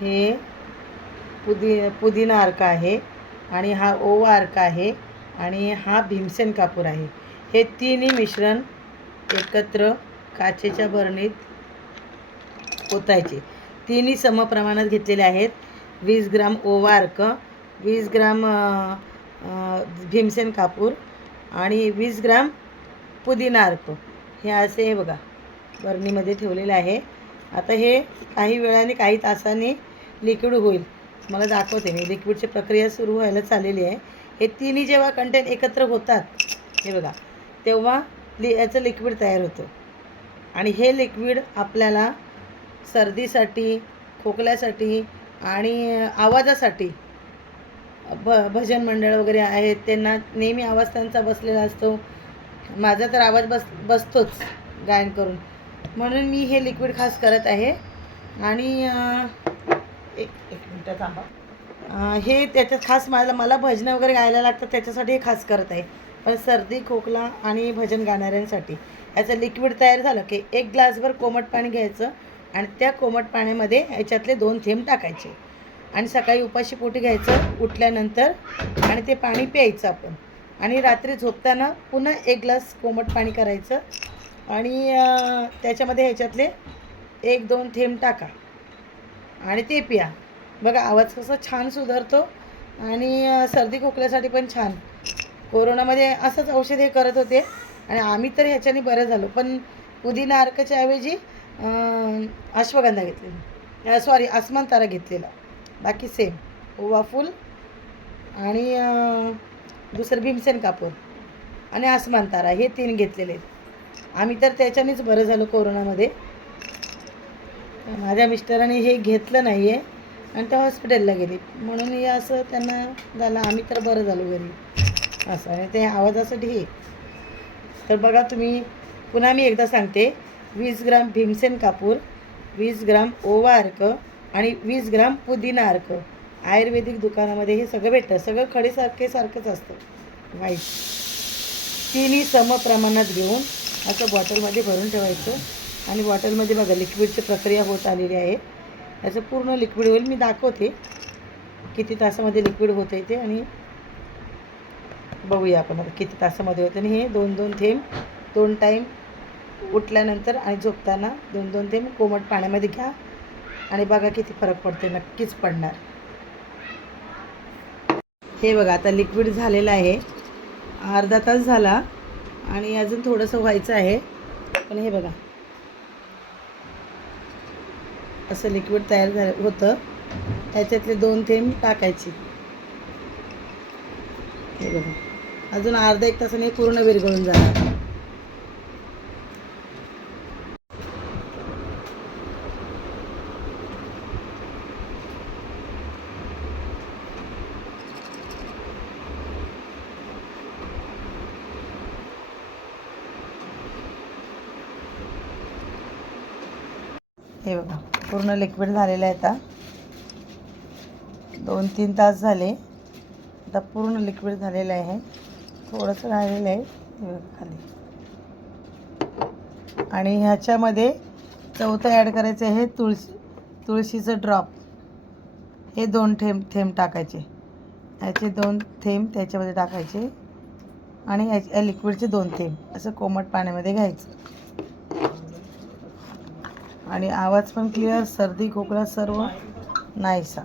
हे पुदी पुदिना अर्क आहे आणि हा ओवा अर्क आहे आणि हा भीमसेन कापूर आहे. हे तिन्ही मिश्रण एकत्र काचेच्या बरणीत ओतायचे. तिन्ही समप्रमाणात घेतलेले आहेत. वीस ग्राम ओवा अर्क वीस ग्राम भीमसेन कापूर आणि वीस ग्राम पुदिना अर्क. हे असे हे बघा बरणीमध्ये ठेवलेले आहे. आता हे काही वेळाने काही तासांनी लिक्विड होईल. मला दाखवते मी. लिक्विडची प्रक्रिया सुरू व्हायला चाललेली आहे. हे तिन्ही जेव्हा कंटेन एकत्र होतात हे बघा तेव्हा लि याचं लिक्विड तयार होतं. आणि हे लिक्विड आपल्याला सर्दीसाठी खोकल्यासाठी आणि आवाजासाठी भ भजन मंडळ वगैरे आहेत त्यांना नेहमी आवाज त्यांचा बसलेला असतो. माझा तर आवाज बस बसतोच गायन करून. म्हणून मी हे लिक्विड खास करत आहे. आणि एक एक मिनटं थांबा. हे त्याच्यात खास मला मला भजनं वगैरे गायला लागतात त्याच्यासाठी हे खास करत आहे. पण सर्दी खोकला आणि भजन गाणाऱ्यांसाठी. याचं लिक्विड तयार झालं की एक ग्लासभर कोमट पाणी घ्यायचं आणि त्या कोमट पाण्यामध्ये याच्यातले दोन थेंब टाकायचे. आणि सकाळी उपाशी पोटी घ्यायचं उठल्यानंतर आणि ते पाणी प्यायचं आपण. आणि रात्री झोपताना पुन्हा एक ग्लास कोमट पाणी करायचं. आणि त्याच्यामध्ये ह्याच्यातले एक दोन थेंब टाका. आणि ते पिया. बघा आवाज कसा छान सुधारतो आणि सर्दी खोकल्यासाठी पण छान. कोरोनामध्ये असंच औषध हे करत होते आणि आम्ही तर ह्याच्याने बरं झालो. पण पुदिना अर्कच्या ऐवजी अश्वगंधा घेतलेला सॉरी आसमान तारा घेतलेला. बाकी सेम ओवा फुल आणि दुसरं भीमसेन कापूर आणि आसमान तारा हे तीन घेतलेले आहेत. आम्ही तर त्याच्यानेच बरं झालो कोरोनामध्ये. माझ्या मिस्टरांनी हे घेतलं नाही आहे आणि ते हॉस्पिटलला गेले. म्हणून हे असं त्यांना झालं आम्ही तर बरं झालो घरी. असं आणि ते आवाजासाठी हे. तर बघा तुम्ही पुन्हा मी एकदा सांगते. वीस ग्राम भीमसेन कापूर वीस ग्राम ओवा अर्क आणि वीस ग्राम पुदिना अर्क. आयुर्वेदिक दुकानामध्ये हे सगळं भेटतं. सगळं खडीसारखे सारखंच असतं. वाईट. तिन्ही सम प्रमाणात घेऊन असं बॉटलमध्ये भरून ठेवायचं. आणि बॉटलमध्ये बघा लिक्विडची प्रक्रिया होत आलेली आहे. याचं पूर्ण लिक्विड होईल. मी दाखवते किती तासामध्ये लिक्विड होतं ते आणि बघूया आपण आता किती तासामध्ये होतं आणि हे दोन दोन थेंब दोन टाईम उठल्यानंतर आणि झोपताना दोन दोन थेंब कोमट पाण्यामध्ये घ्या आणि बघा किती फरक पडते नक्कीच पडणार. हे बघा आता लिक्विड झालेलं आहे. अर्धा तास झाला आणि अजून थोडंसं व्हायचं आहे. पण हे बघा असं लिक्विड तयार झालं होतं. त्याच्यातले दोन थेंब टाकायचे. हे बघा. अजून अर्धा एक तासाने पूर्ण विरघळून जाणार. हे बघा. पूर्ण लिक्विड झालेलं आहे आता. दोन तीन तास झाले. आता पूर्ण लिक्विड झालेलं आहे. थोडंसं राहिलेलं आहे. खाली. आणि ह्याच्यामध्ये चौथं ॲड करायचं आहे तुळशी तुळशीचं ड्रॉप हे दोन थेंब थेंब टाकायचे. ह्याचे दोन थेंब त्याच्यामध्ये टाकायचे. आणि ह्या लिक्विडचे दोन थेंब. असं कोमट पाण्यामध्ये घ्यायचं. आणि आवाज पण क्लिअर सर्दी खोकला सर्व नाहीसा.